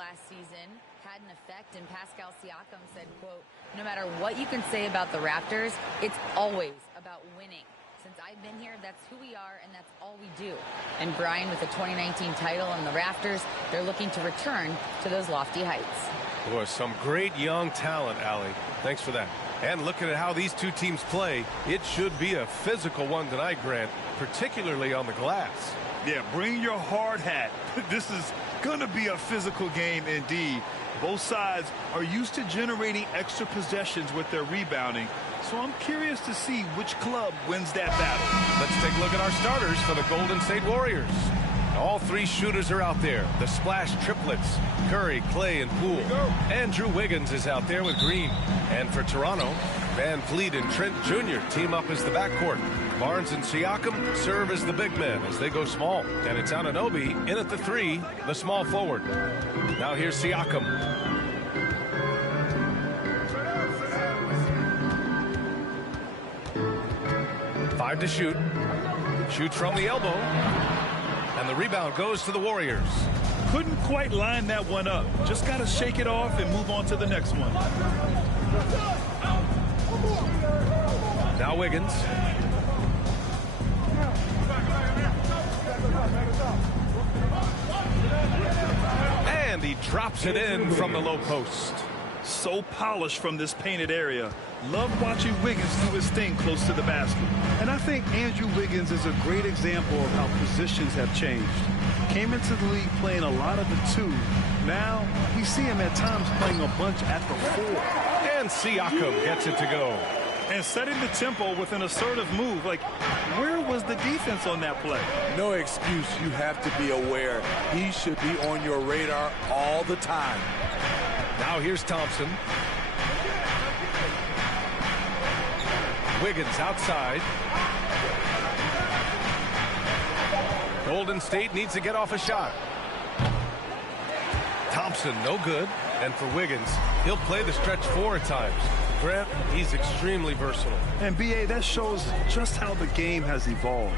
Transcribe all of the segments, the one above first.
last season had an effect, and Pascal Siakam said, quote, "No matter what you can say about the Raptors, it's always about winning. Since I've been here, that's who we are, and that's all we do." And Brian, with the 2019 title and the Raptors, they're looking to return to those lofty heights. Boy, some great young talent, Allie. Thanks for that. And looking at how these two teams play, it should be a physical one tonight, Grant, particularly on the glass. Yeah, bring your hard hat. This is going to be a physical game indeed. Both sides are used to generating extra possessions with their rebounding. So I'm curious to see which club wins that battle. Let's take a look at our starters for the Golden State Warriors. All three shooters are out there. The splash triplets, Curry, Clay, and Poole. Andrew Wiggins is out there with Green. And for Toronto, Van Vliet and Trent Jr. team up as the backcourt. Barnes and Siakam serve as the big men as they go small. And it's Anunoby in at the three, the small forward. Now here's Siakam. Five to shoot. Shoots from the elbow. And the rebound goes to the Warriors. Couldn't quite line that one up. Just got to shake it off and move on to the next one. Now Wiggins. And he drops it in from the low post. So polished from this painted area. Love watching Wiggins do his thing close to the basket. And I think Andrew Wiggins is a great example of how positions have changed. Came into the league playing a lot of the two. Now we see him at times playing a bunch at the four. And Siakam gets it to go. And setting the tempo with an assertive move. Like, where was the defense on that play? No excuse. You have to be aware. He should be on your radar all the time. Now here's Thompson. Wiggins outside. Golden State needs to get off a shot. Thompson, no good. And for Wiggins, he'll play the stretch four at times. Grant, he's extremely versatile. And B.A., that shows just how the game has evolved.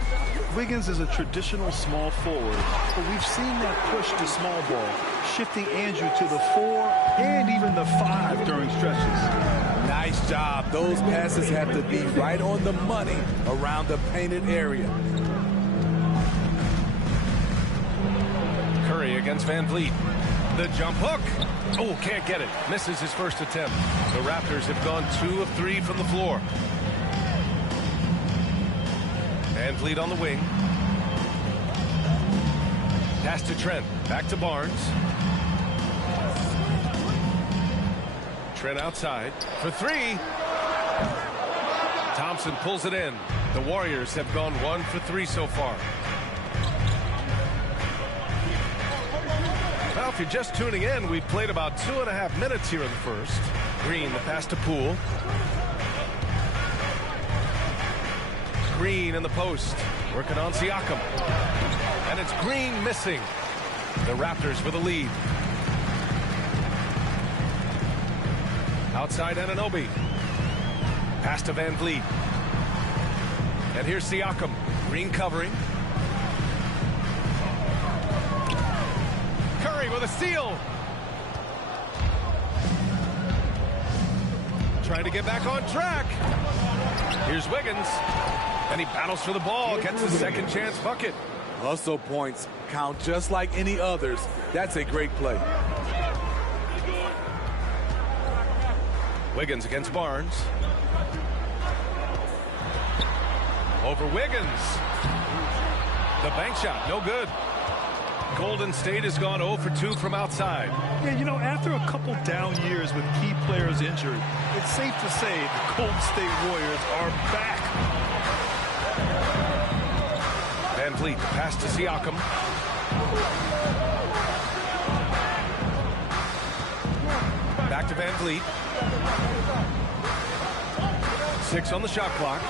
Wiggins is a traditional small forward, but we've seen that push to small ball, shifting Andrew to the four and even the five during stretches. Nice job. Those passes have to be right on the money around the painted area. Curry against Van Vliet. The jump hook. Oh, can't get it. Misses his first attempt. The Raptors have gone 2 of 3 from the floor. Van Vliet on the wing. Pass to Trent. Back to Barnes. Trent outside for three. Thompson pulls it in. The Warriors have gone 1 for 3 so far. Well, if you're just tuning in, we've played about 2.5 minutes here in the first. Green, the pass to Poole. Green in the post, working on Siakam. And it's Green missing. The Raptors with a lead. Outside Anunoby. Pass to Van Vliet. And here's Siakam. Green covering. Curry with a steal. Trying to get back on track. Here's Wiggins. And he battles for the ball, gets the second chance bucket. Hustle points count just like any others. That's a great play. Wiggins against Barnes. Over Wiggins. The bank shot, no good. Golden State has gone 0 for 2 from outside. Yeah, you know, after a couple down years with key players injured, it's safe to say the Golden State Warriors are back. Van Vliet, pass to Siakam. Back to Van Vliet. 6 on the shot clock.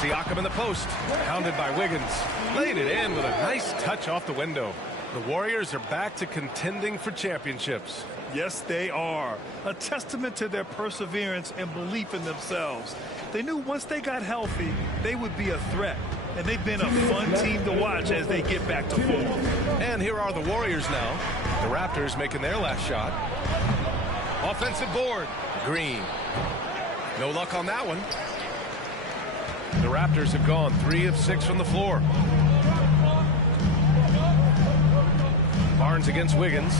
Siakam in the post, pounded by Wiggins. Laid it in with a nice touch off the window. The Warriors are back to contending for championships. Yes, they are. A testament to their perseverance and belief in themselves. They knew once they got healthy, they would be a threat. and they've been a fun team to watch as they get back to form. And here are the Warriors now. The Raptors making their last shot. Offensive board. Green. No luck on that one. The Raptors have gone 3 of 6 from the floor. Barnes against Wiggins.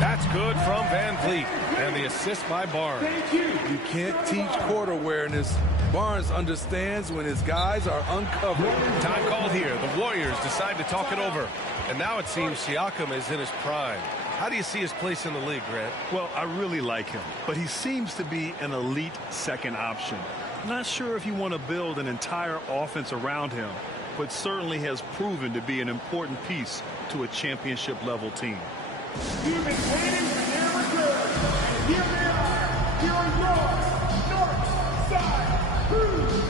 That's good from Van Vliet. And the assist by Barnes. You can't teach court awareness. Barnes understands when his guys are uncovered. Time called here. The Warriors decide to talk it over. And now it seems Siakam is in his prime. How do you see his place in the league, Grant? Well, I really like him, but he seems to be an elite second option. Not sure if you want to build an entire offense around him, but certainly has proven to be an important piece to a championship-level team. You've been waiting for their return, and here they are. Here are your North Side Crew.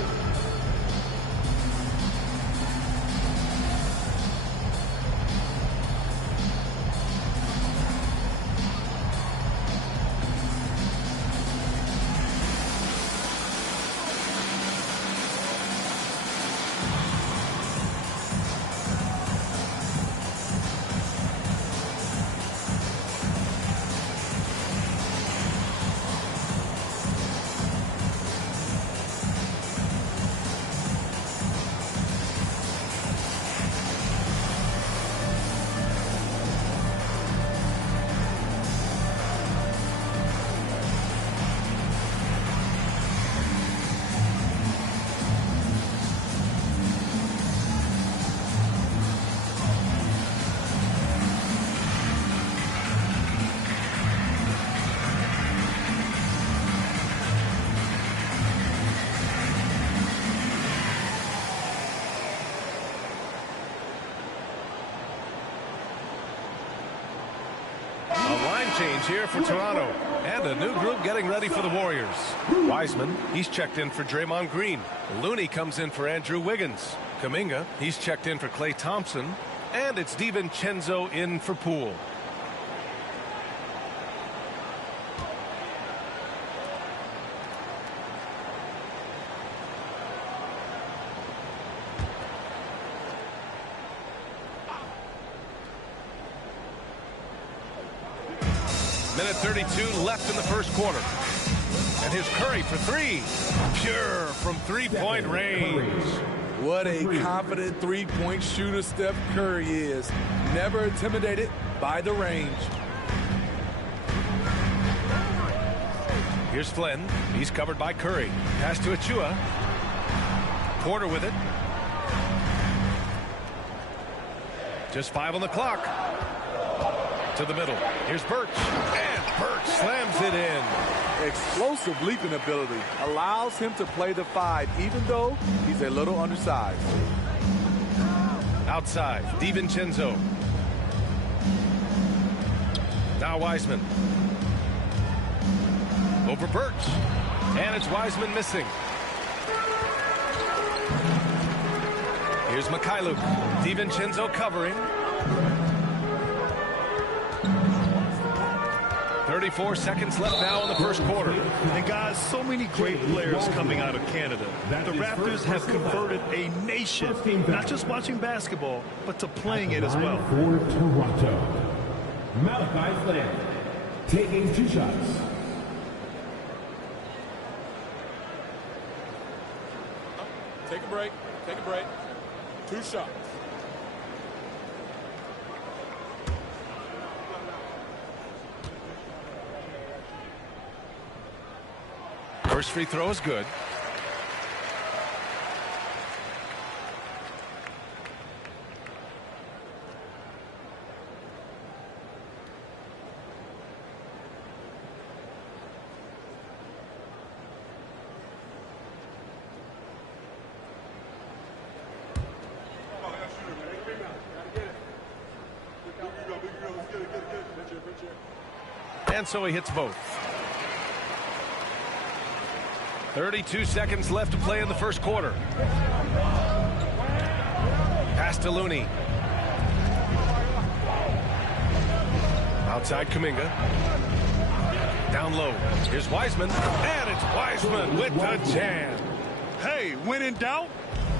Change here for Toronto, and a new group getting ready for the Warriors. Wiseman, he's checked in for Draymond Green. Looney comes in for Andrew Wiggins. Kuminga, he's checked in for Klay Thompson, and it's DiVincenzo in for Poole. Minute 32 left in the first quarter. And here's Curry for 3. Pure from three-point range. What a confident three-point shooter Steph Curry is. Never intimidated by the range. Here's Flynn. He's covered by Curry. Pass to Achua. Porter with it. Just 5 on the clock. To the middle. Here's Birch. And Birch slams it in. Explosive leaping ability allows him to play the 5, even though he's a little undersized. Outside, DiVincenzo. Now Wiseman. Over Birch. And it's Wiseman missing. Here's Mikhailuk. DiVincenzo covering. 34 seconds left now in the first quarter. And guys, so many great players coming out of Canada. The Raptors have converted a nation, not just watching basketball, but to playing it as well. For Toronto, Malachi Flynn taking 2 shots. Take a break. Take a break. 2 shots. First free throw is good. And so he hits both. 32 seconds left to play in the first quarter. Pass to Looney. Outside Kuminga. Down low. Here's Wiseman. And it's Wiseman with the jam. Hey, when in doubt,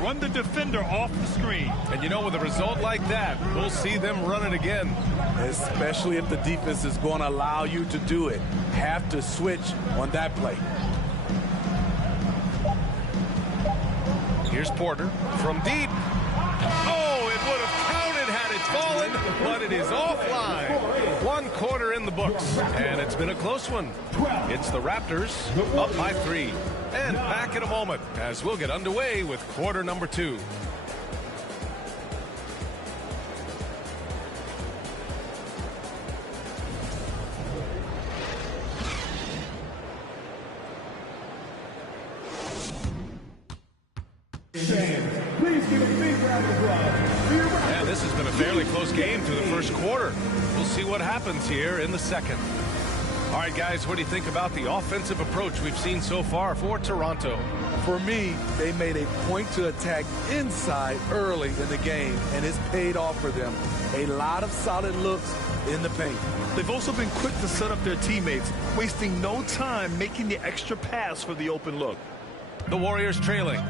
run the defender off the screen. And you know, with a result like that, we'll see them run it again. Especially if the defense is going to allow you to do it. Have to switch on that play. Here's Porter from deep. Oh, it would have counted had it fallen, but it is offline. 1 quarter in the books, and it's been a close one. It's the Raptors up by 3. And back in a moment as we'll get underway with quarter number 2. Please give a big round of applause. And this has been a fairly close game through the first quarter. We'll see what happens here in the second. All right, guys, what do you think about the offensive approach we've seen so far for Toronto? For me, they made a point to attack inside early in the game, and it's paid off for them. A lot of solid looks in the paint. They've also been quick to set up their teammates, wasting no time making the extra pass for the open look. The Warriors trailing.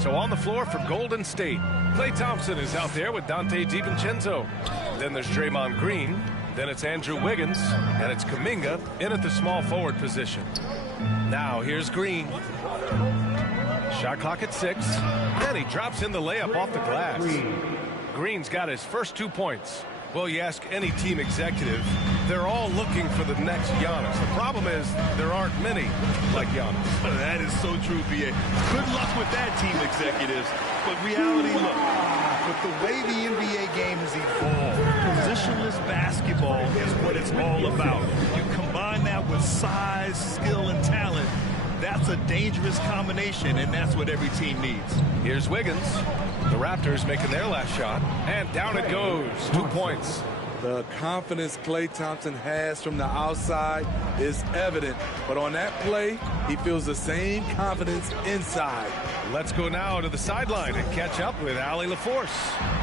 So on the floor for Golden State, Klay Thompson is out there with Dante DiVincenzo. Then there's Draymond Green. Then it's Andrew Wiggins, and it's Kuminga in at the small forward position. Now here's Green. Shot clock at 6. Then he drops in the layup off the glass. Green's got his first 2 points. Well, you ask any team executive, they're all looking for the next Giannis. The problem is there aren't many like Giannis. That is so true, B.A. Good luck with that, team executives. But reality, look, with the way the NBA game has evolved, positionless basketball is what it's all about. You combine that with size, skill, and talent, that's a dangerous combination, and that's what every team needs. Here's Wiggins. The Raptors making their last shot, and down it goes. 2 points. The confidence Klay Thompson has from the outside is evident, but on that play, he feels the same confidence inside. Let's go now to the sideline and catch up with Allie LaForce.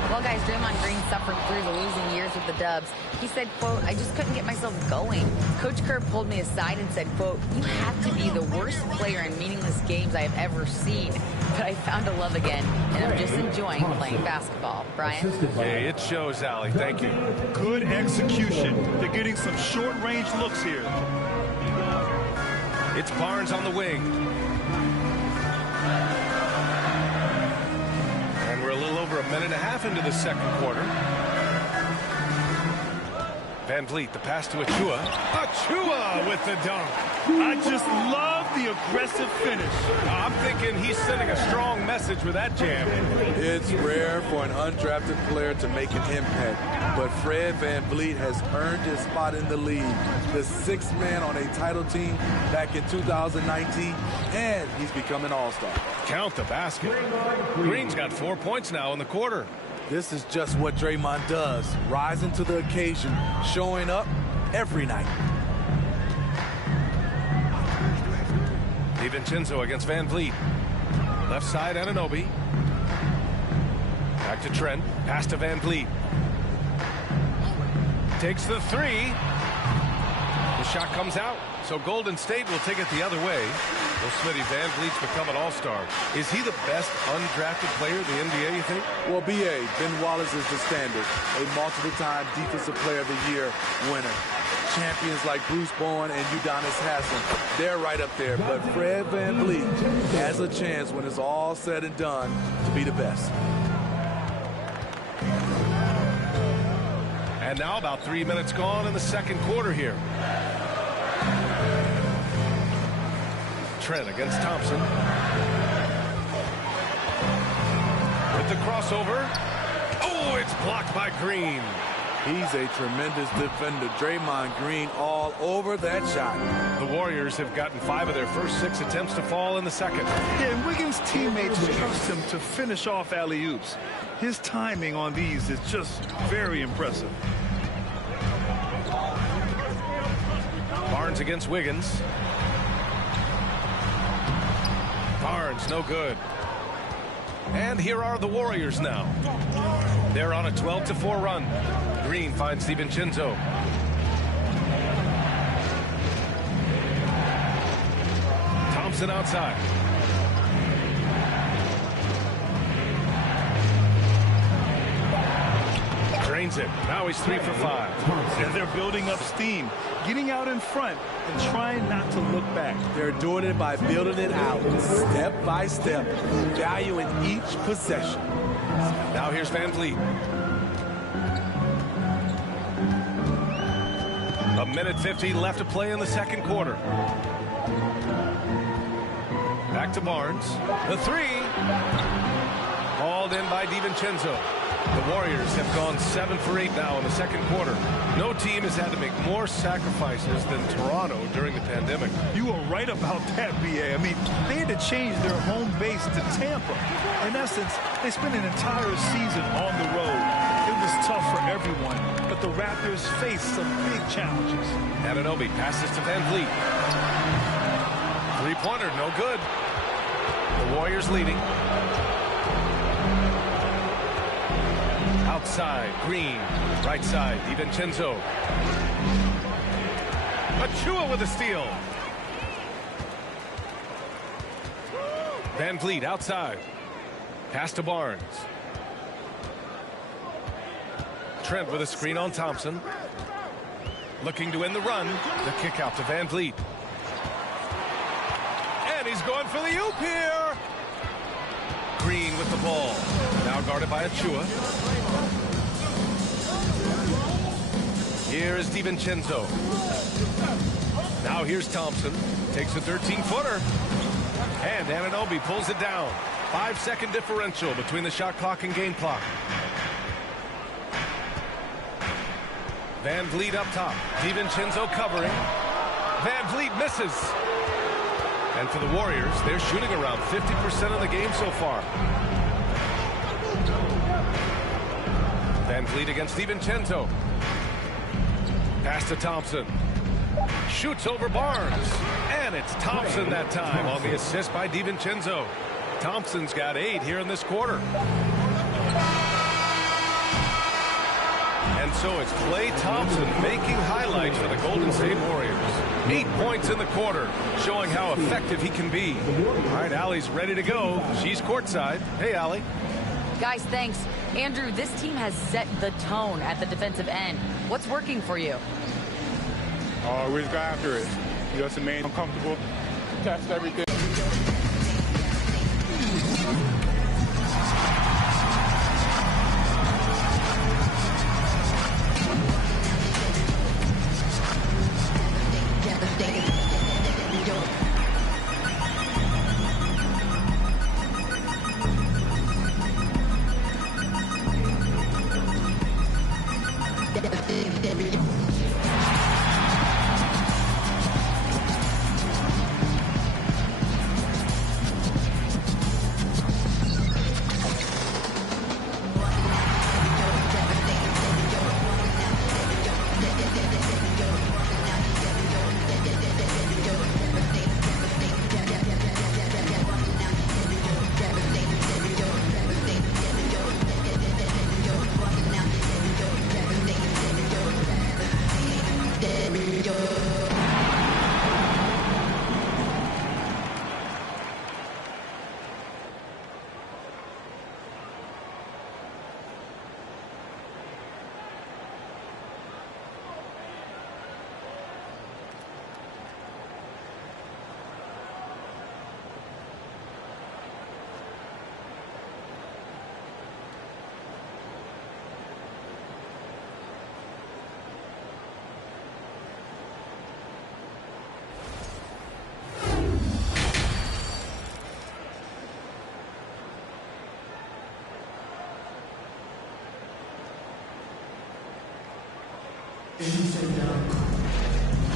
Well, guys, Draymond Green suffered through the losing years with the Dubs. He said, quote, "I just couldn't get myself going. Coach Kerr pulled me aside and said, quote, you have to be the worst player in meaningless games I have ever seen. But I found a love again, and I'm just enjoying playing basketball." Brian? Hey, it shows, Allie. Thank you. Good execution. They're getting some short-range looks here. It's Barnes on the wing. And we're a little over a minute and a half into the second quarter. Van Vliet, the pass to Achua. Achua with the dunk. I just love the aggressive finish. I'm thinking he's sending a strong message with that jam. It's rare for an undrafted player to make an impact, but Fred Van Vliet has earned his spot in the league. The sixth man on a title team back in 2019, and he's become an all-star. Count the basket. Green's got 4 points now in the quarter. This is just what Draymond does, rising to the occasion, showing up every night. DiVincenzo against Van Vliet. Left side, Anunoby. Back to Trent. Pass to Van Vliet. Takes the 3. The shot comes out, so Golden State will take it the other way. Well, Smitty, Van Vliet's become an all-star. Is he the best undrafted player in the NBA, you think? Well, B.A., Ben Wallace is the standard, a multiple-time Defensive Player of the Year winner. Champions like Bruce Bowen and Udonis Haslem, they're right up there. But Fred Van Vliet has a chance when it's all said and done to be the best. And now about 3 minutes gone in the second quarter here. Trent against Thompson. With the crossover. Oh, it's blocked by Green. He's a tremendous defender. Draymond Green all over that shot. The Warriors have gotten 5 of their first 6 attempts to fall in the second. Yeah, and Wiggins' teammates trust him to finish off alley-oops. His timing on these is just very impressive. Barnes against Wiggins. Barnes, no good. And here are the Warriors now. They're on a 12-4 run. Green finds DiVincenzo. Thompson outside. drains it. Now he's 3 for 5. And they're building up steam, getting out in front and trying not to look back. They're doing it by building it out, step by step, valuing each possession. Now here's Van Vliet. A minute 50 left to play in the second quarter. Back to Barnes. The three. Hauled in by DiVincenzo. The Warriors have gone 7 for 8 now in the second quarter. No team has had to make more sacrifices than Toronto during the pandemic. You are right about that, B.A. I mean, they had to change their home base to Tampa. In essence, they spent an entire season on the road. It was tough for everyone, but the Raptors faced some big challenges. Anunoby passes to Van Vliet. Three-pointer, no good. The Warriors leading. Outside, Green. Right side, DiVincenzo. Achua with a steal. Van Vliet outside. Pass to Barnes. Trent with a screen on Thompson. Looking to win the run. The kick out to Van Vliet. And he's going for the oop here. Green with the ball. Now guarded by Achua. Here is DiVincenzo. Now here's Thompson. Takes a 13-footer. And Anunoby pulls it down. 5-second differential between the shot clock and game clock. Van Vliet up top. DiVincenzo covering. Van Vliet misses. And for the Warriors, they're shooting around 50% of the game so far. Van Vliet against DiVincenzo. Pass to Thompson. Shoots over Barnes. And it's Thompson that time on the assist by DiVincenzo. Thompson's got 8 here in this quarter. And so it's Klay Thompson making highlights for the Golden State Warriors. 8 points in the quarter, showing how effective he can be. All right, Allie's ready to go. She's courtside. Hey, Allie. Guys, thanks. Andrew, this team has set the tone at the defensive end. What's working for you? We just got after it. Just remain uncomfortable, test everything.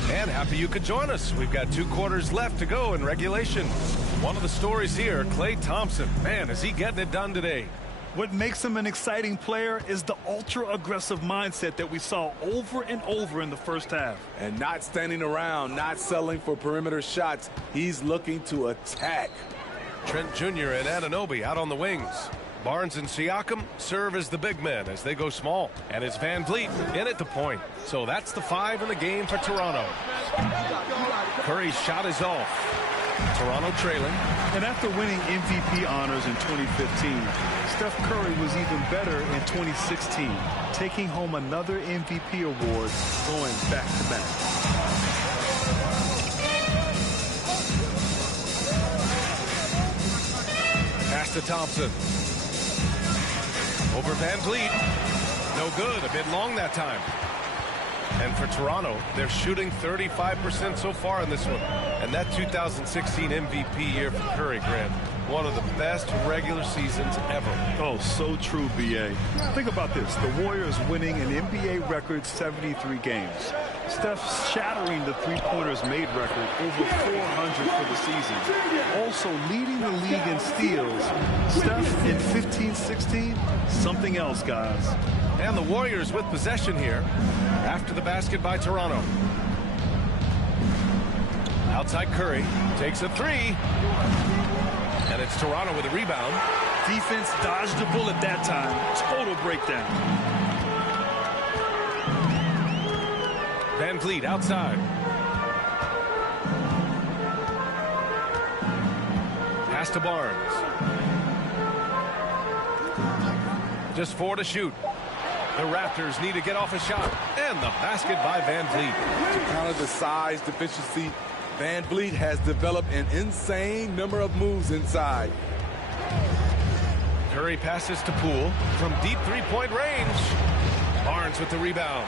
And happy you could join us. We've got 2 quarters left to go in regulation. One of the stories here, Klay Thompson. Man, is he getting it done today. What makes him an exciting player is the ultra-aggressive mindset that we saw over and over in the first half. And not standing around, not settling for perimeter shots. He's looking to attack. Trent Jr. and Anunoby out on the wings. Barnes and Siakam serve as the big men as they go small. And it's Van Vliet in at the point. So that's the 5 in the game for Toronto. Curry's shot is off. Toronto trailing. And after winning MVP honors in 2015, Steph Curry was even better in 2016, taking home another MVP award, going back-to-back. Pass to Thompson. Over Van Vliet. No good. A bit long that time. And for Toronto, they're shooting 35% so far in this one. And that 2016 MVP year for Curry, Grant, one of the best regular seasons ever. Oh, so true, B.A. Think about this. The Warriors winning an NBA record 73 games. Steph shattering the three-pointers made record, over 400 for the season. Also leading the league in steals. Steph in 15-16, something else, guys. And the Warriors with possession here after the basket by Toronto. Outside Curry takes a three. And it's Toronto with a rebound. Defense dodged the bullet that time. Total breakdown. Van Vliet outside. Pass to Barnes. Just 4 to shoot. The Raptors need to get off a shot. And the basket by Van Vliet. To counter the size deficiency, Van Vliet has developed an insane number of moves inside. Curry passes to Poole from deep three-point range. Barnes with the rebound.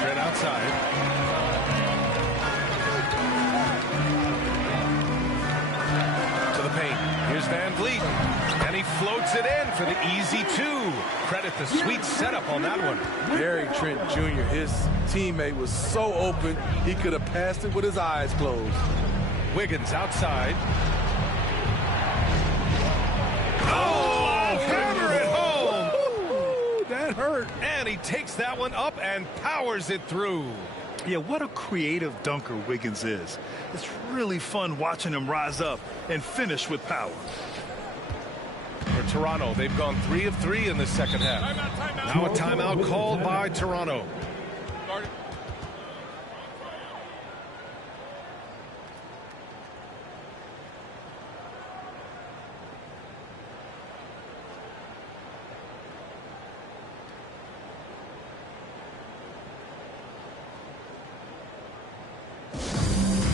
Trent outside. To the paint. Here's Van Vliet. And he floats it in for the easy two. Credit the sweet setup on that one. Gary Trent Jr., his teammate, was so open, he could have passed it with his eyes closed. Wiggins outside. Oh, hammer it home. Ooh, that hurt. And he takes that one up and powers it through. Yeah, what a creative dunker Wiggins is. It's really fun watching him rise up and finish with power. For Toronto, they've gone 3 of 3 in the second half. Now a timeout called by Toronto.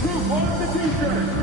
Who won the defense?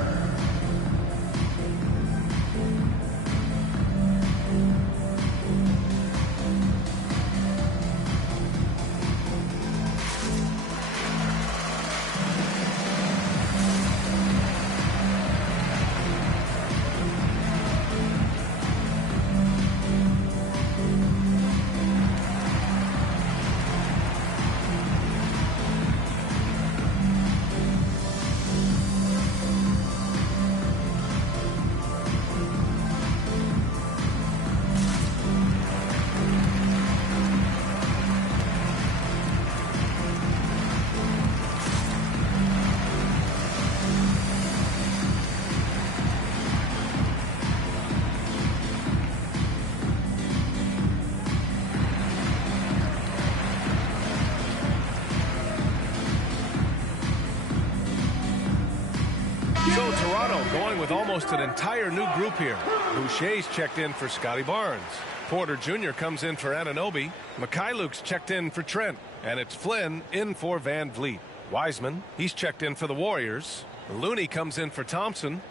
So Toronto going with almost an entire new group here. Boucher's checked in for Scotty Barnes. Porter Jr. comes in for Anunoby. Mikhailuk's checked in for Trent. And it's Flynn in for Van Vliet. Wiseman, he's checked in for the Warriors. Looney comes in for Thompson.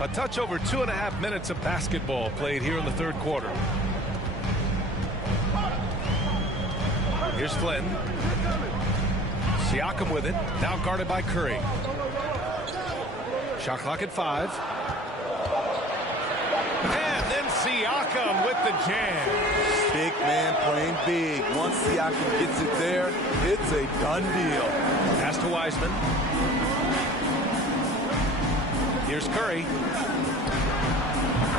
A touch over 2.5 minutes of basketball played here in the third quarter. Here's Flynn. Siakam with it. Now guarded by Curry. Shot clock at 5. And then Siakam with the jam. Big man playing big. Once Siakam gets it there, it's a done deal. Pass to Wiseman. Here's Curry.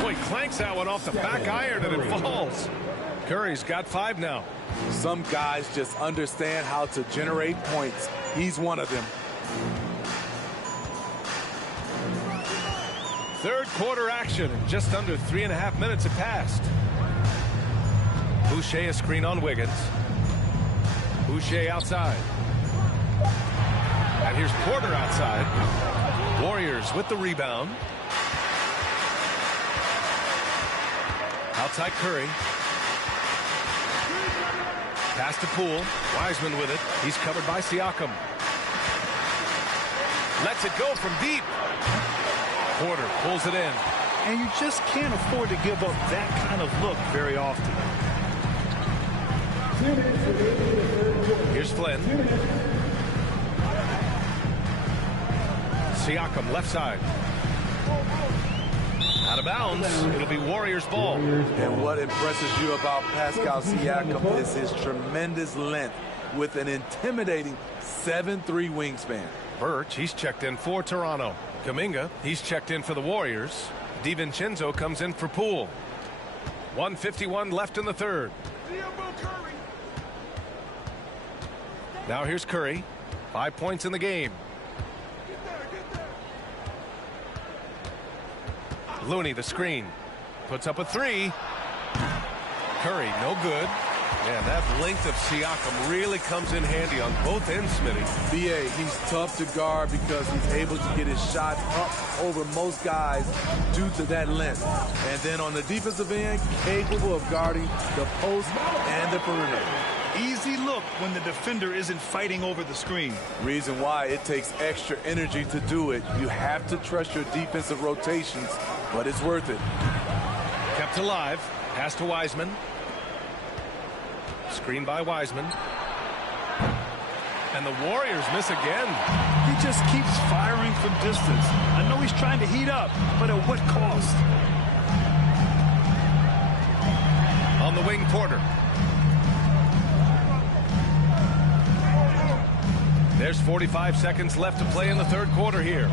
Boy, clanks that one off the back iron and it falls. Curry's got 5 now. Some guys just understand how to generate points. He's one of them. Third quarter action, and just under 3.5 minutes have passed. Boucher a screen on Wiggins. Boucher outside. And here's Porter outside. Warriors with the rebound. Outside Curry. Pass to Poole. Wiseman with it. He's covered by Siakam. Lets it go from deep. Porter pulls it in. And you just can't afford to give up that kind of look very often. Here's Flynn. Siakam left side. Out of bounds. It'll be Warriors ball. And what impresses you about Pascal Siakam is his tremendous length with an intimidating 7'3" wingspan. Birch, he's checked in for Toronto. Kuminga, he's checked in for the Warriors. DiVincenzo comes in for Poole. 1:51 left in the third. Now here's Curry. 5 points in the game. Looney the screen. Puts up a 3. Curry no good. Man, that length of Siakam really comes in handy on both ends, Smitty. B.A., he's tough to guard because he's able to get his shots up over most guys due to that length. And then on the defensive end, capable of guarding the post and the perimeter. Easy look when the defender isn't fighting over the screen. Reason why it takes extra energy to do it. You have to trust your defensive rotations, but it's worth it. Kept alive. Pass to Wiseman. Screen by Wiseman. And the Warriors miss again. He just keeps firing from distance. I know he's trying to heat up, but at what cost? On the wing, Porter. There's 45 seconds left to play in the third quarter here.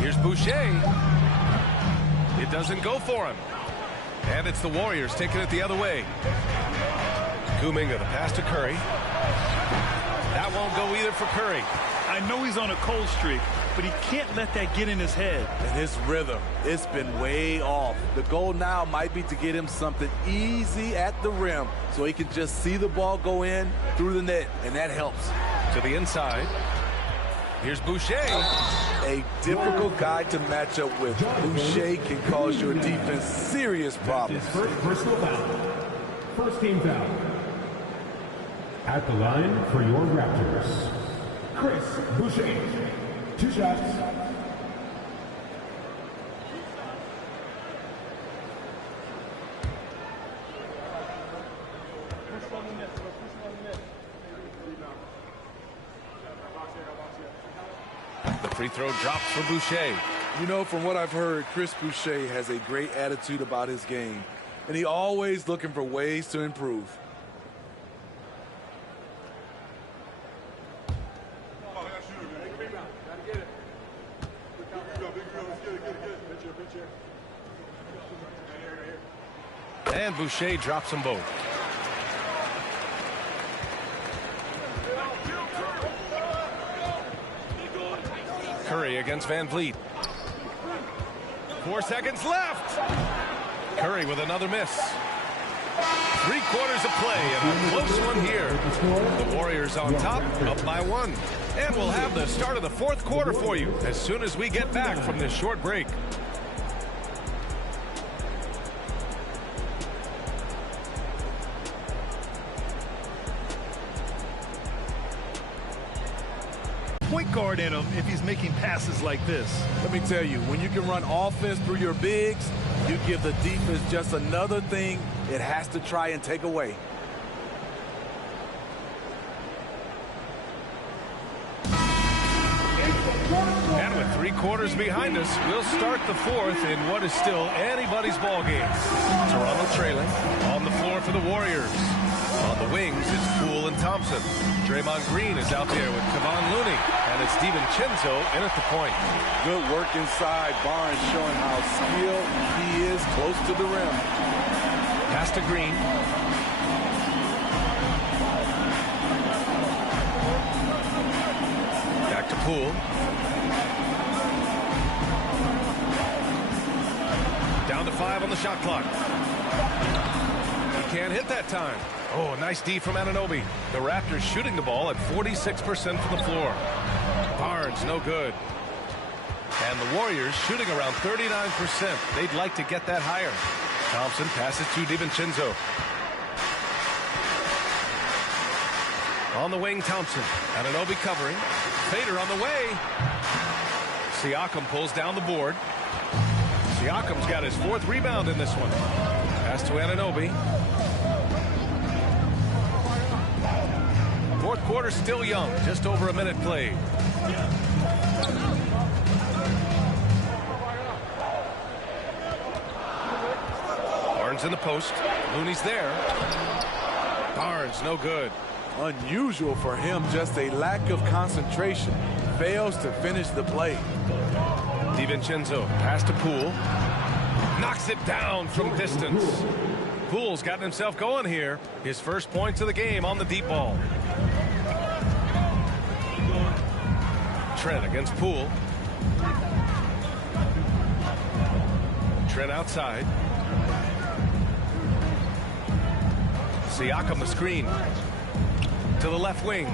Here's Boucher. It doesn't go for him. And it's the Warriors taking it the other way. Kuminga, the pass to Curry. That won't go either for Curry. I know he's on a cold streak, but he can't let that get in his head. And his rhythm, it's been way off. The goal now might be to get him something easy at the rim so he can just see the ball go in through the net, and that helps. To the inside. Here's Boucher. A difficult guy to match up with. Boucher can cause your defense serious problems. First personal foul. First team foul. At the line for your Raptors, Chris Boucher. 2 shots. The free throw drops for Boucher. You know, from what I've heard, Chris Boucher has a great attitude about his game, and he's always looking for ways to improve. And Boucher drops them both. Curry against Van Vliet. 4 seconds left. Curry with another miss. 3 quarters of play and a close one here. The Warriors on top, up by 1. And we'll have the start of the fourth quarter for you as soon as we get back from this short break. Point guard in him if he's making passes like this. Let me tell you, when you can run offense through your bigs, you give the defense just another thing it has to try and take away. And with 3 quarters behind us, we'll start the fourth in what is still anybody's ball game. Toronto trailing. On the floor for the Warriors. On the wings, it's Poole and Thompson. Draymond Green is out there with Kevon Looney. And it's DiVincenzo in at the point. Good work inside. Barnes showing how skilled he is close to the rim. Pass to Green. Poole. Down to 5 on the shot clock. He can't hit that time. Oh, nice D from Anunoby. The Raptors shooting the ball at 46% from the floor. Barnes, no good. And the Warriors shooting around 39%. They'd like to get that higher. Thompson passes to DiVincenzo. On the wing, Thompson. Anunoby covering. Fader on the way. Siakam pulls down the board. Siakam's got his 4th rebound in this one. Pass to Anunoby. 4th quarter still young. Just over a minute played. Barnes in the post. Looney's there. Barnes, no good. Unusual for him, just a lack of concentration. Fails to finish the play. DiVincenzo, pass to Poole. Knocks it down from distance. Poole's gotten himself going here. His first points of the game on the deep ball. Trent against Poole. Trent outside. Siakam the screen. To the left wing.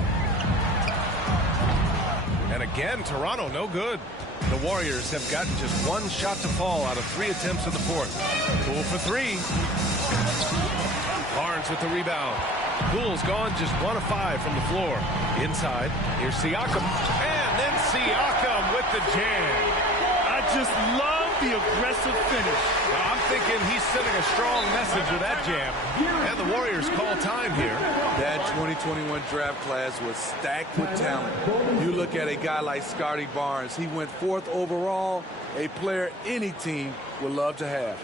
And again, Toronto, no good. The Warriors have gotten just 1 shot to fall out of 3 attempts in the 4th. Poole for 3. Barnes with the rebound. Poole's gone just 1 of 5 from the floor. Inside, here's Siakam. And then Siakam with the jam. I just love the aggressive finish. I'm thinking he's sending a strong message with that jam. And the Warriors call time here. That 2021 draft class was stacked with talent. You look at a guy like Scotty Barnes. He went 4th overall, a player any team would love to have.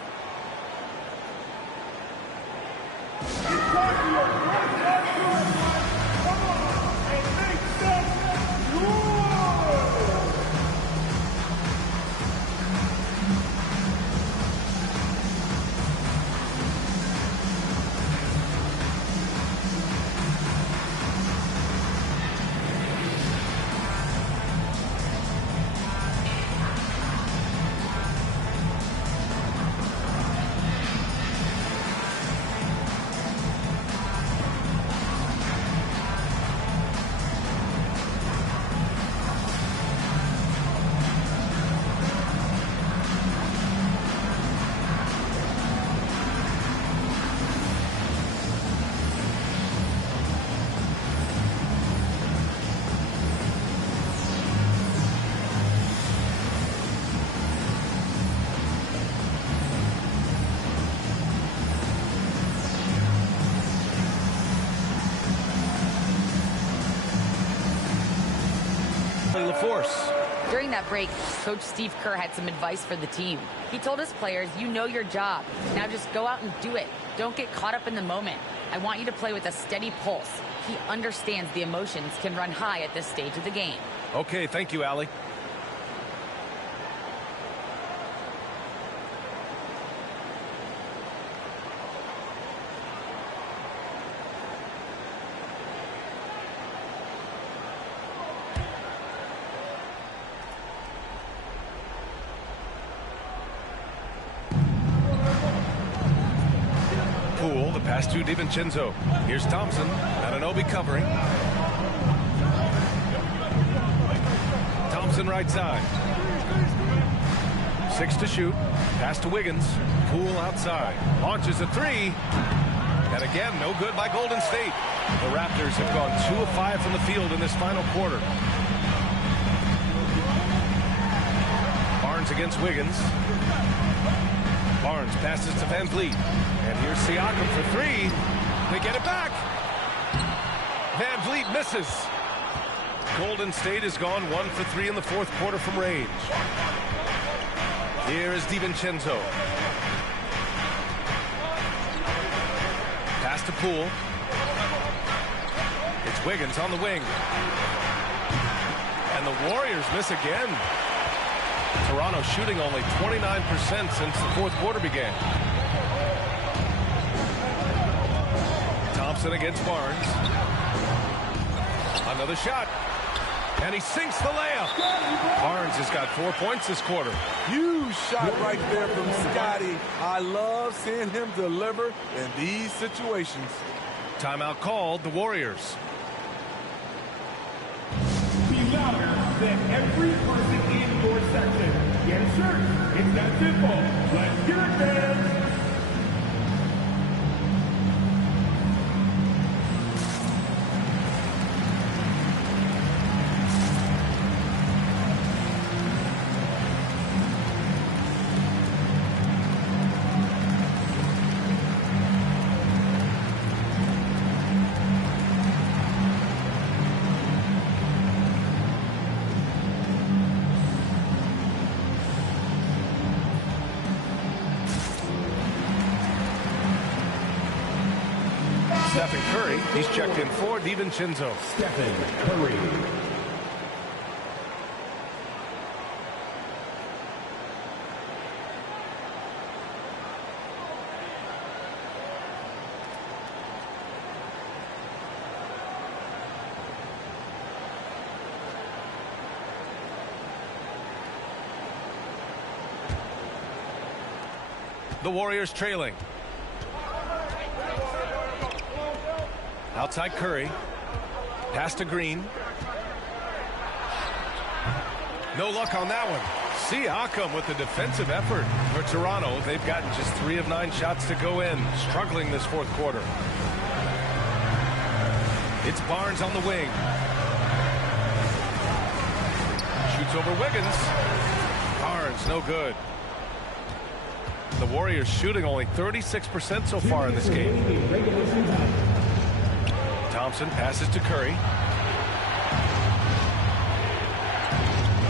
LaForce. During that break, Coach Steve Kerr had some advice for the team. He told his players, you know your job. Now just go out and do it. Don't get caught up in the moment. I want you to play with a steady pulse. He understands the emotions can run high at this stage of the game. Okay, thank you, Allie. Poole, the pass to DiVincenzo. Here's Thompson. Anunoby covering. Thompson right side. 6 to shoot. Pass to Wiggins. Poole outside. Launches a 3. And again, no good by Golden State. The Raptors have gone 2 of 5 from the field in this final quarter. Barnes against Wiggins. Barnes passes to Van Vliet. And here's Siakam for 3. They get it back. Van Vliet misses. Golden State has gone 1 for 3 in the 4th quarter from range. Here is DiVincenzo. Pass to Poole. It's Wiggins on the wing. And the Warriors miss again. Toronto shooting only 29% since the 4th quarter began. Thompson against Barnes. Another shot. And he sinks the layup. Barnes has got 4 points this quarter. Huge shot right there from Scotty. I love seeing him deliver in these situations. Timeout called, the Warriors. Be louder than every person in your section. Yes, sir. It's that simple. Let's hear it, fans. Stephen Curry, he's checked in for DiVincenzo. Stephen Curry. The Warriors trailing. Outside Curry. Pass to Green. No luck on that one. Siakam with the defensive effort for Toronto. They've gotten just 3 of 9 shots to go in. Struggling this fourth quarter. It's Barnes on the wing. Shoots over Wiggins. Barnes, no good. The Warriors shooting only 36% so far in this game. Thompson passes to Curry.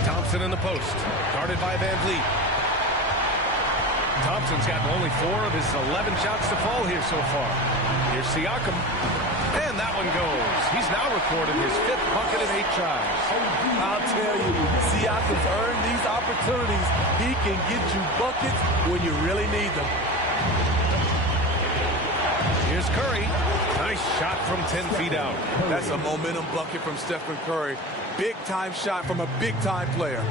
Thompson in the post. Guarded by Van Vliet. Thompson's gotten only 4 of his 11 shots to fall here so far. Here's Siakam. And that one goes. He's now recorded his 5th bucket in 8 tries. I'll tell you, Siakam's earned these opportunities. He can get you buckets when you really need them. Here's Curry. Nice shot from 10 feet out. That's a momentum bucket from Stephen Curry. Big-time shot from a big-time player.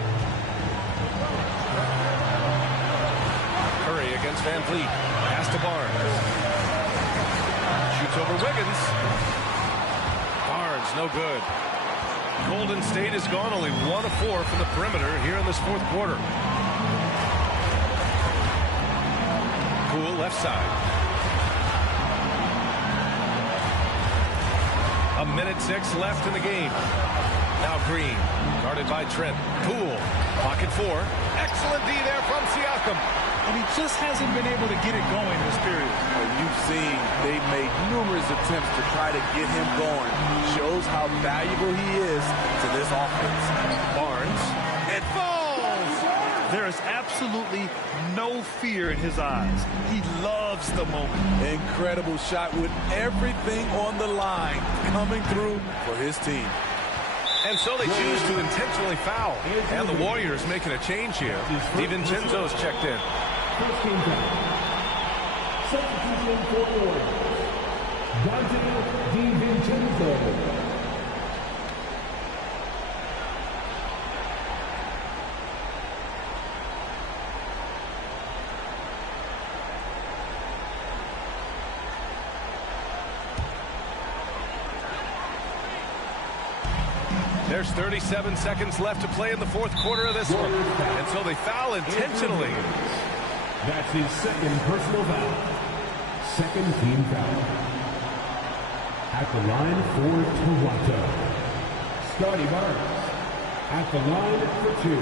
Curry against Van Vliet. Pass to Barnes. Shoots over Wiggins. Barnes, no good. Golden State has gone only 1 of 4 from the perimeter here in this fourth quarter. Poole left side. A minute 6 left in the game. Now Green, guarded by Trent. Poole, pocket 4. Excellent D there from Siakam. And he just hasn't been able to get it going this period. And you've seen they've made numerous attempts to try to get him going. Shows how valuable he is to this offense. Barnes. It falls! There is absolutely no fear in his eyes. He loves the moment. Incredible shot with everything on the line coming through for his team. And so they choose to intentionally foul. And the Warriors making a change here. DiVincenzo's checked in. First team foul. Substitution for the Warriors. DiVincenzo. There's 37 seconds left to play in the fourth quarter of this one. And so they foul intentionally. That's his 2nd personal foul. 2nd team foul. At the line for Toronto, Scotty Barnes. At the line for 2.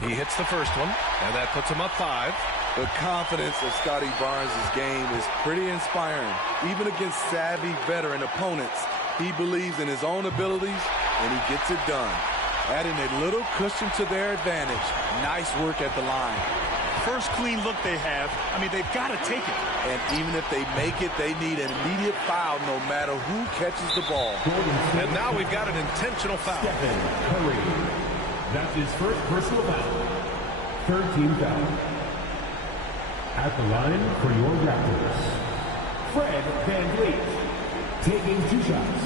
He hits the first one, and that puts him up 5. The confidence of Scotty Barnes' game is pretty inspiring. Even against savvy veteran opponents, he believes in his own abilities, and he gets it done. Adding a little cushion to their advantage. Nice work at the line. First clean look they have. I mean, they've got to take it. And even if they make it, they need an immediate foul no matter who catches the ball. And now we've got an intentional foul. Stephen Curry. That's his first personal foul. Third team foul. At the line for your Raptors, Fred VanVleet, taking 2 shots.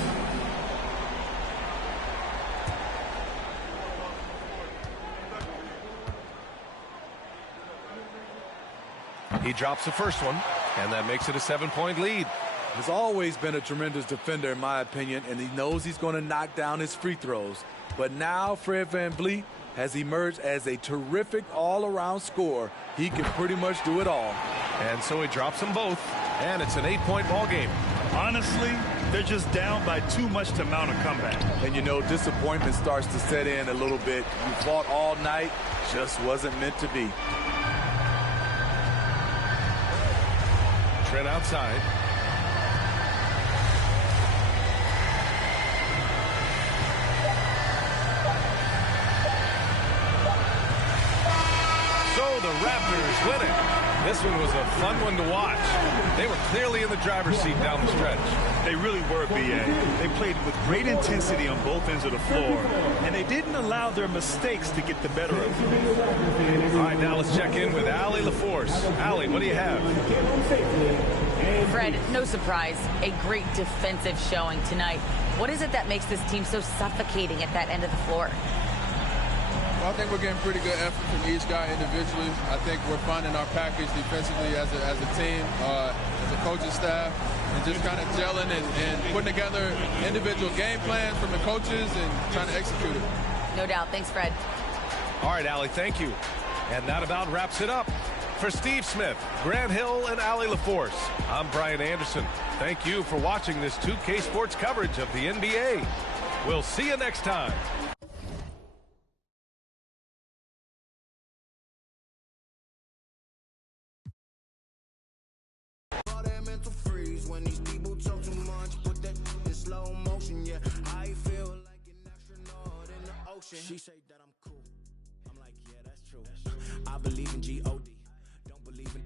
He drops the first one, and that makes it a 7-point lead. Has always been a tremendous defender, in my opinion, and he knows he's going to knock down his free throws. But now Fred VanVleet has emerged as a terrific all-around scorer. He can pretty much do it all. And so he drops them both, and it's an 8-point ball game. Honestly, they're just down by too much to mount a comeback. And you know, disappointment starts to set in a little bit. You fought all night, just wasn't meant to be. Trent outside. So the Raptors win it. This one was a fun one to watch. They were clearly in the driver's seat down the stretch. They really were, B.A. They played with great intensity on both ends of the floor, and they didn't allow their mistakes to get the better of them. All right, now let's check in with Allie LaForce. Allie, what do you have? Fred, no surprise, a great defensive showing tonight. What is it that makes this team so suffocating at that end of the floor? Well, I think we're getting pretty good effort from each guy individually. I think we're finding our package defensively as a team, as a coaching staff, and just kind of gelling and putting together individual game plans from the coaches and trying to execute it. No doubt. Thanks, Fred. All right, Allie, thank you. And that about wraps it up. For Steve Smith, Grant Hill, and Allie LaForce, I'm Brian Anderson. Thank you for watching this 2K Sports coverage of the NBA. We'll see you next time. When these people talk too much, put that in slow motion, yeah. I feel like an astronaut in the ocean. She say that I'm cool. I'm like, yeah, that's true. I believe in G-O-D. Don't believe in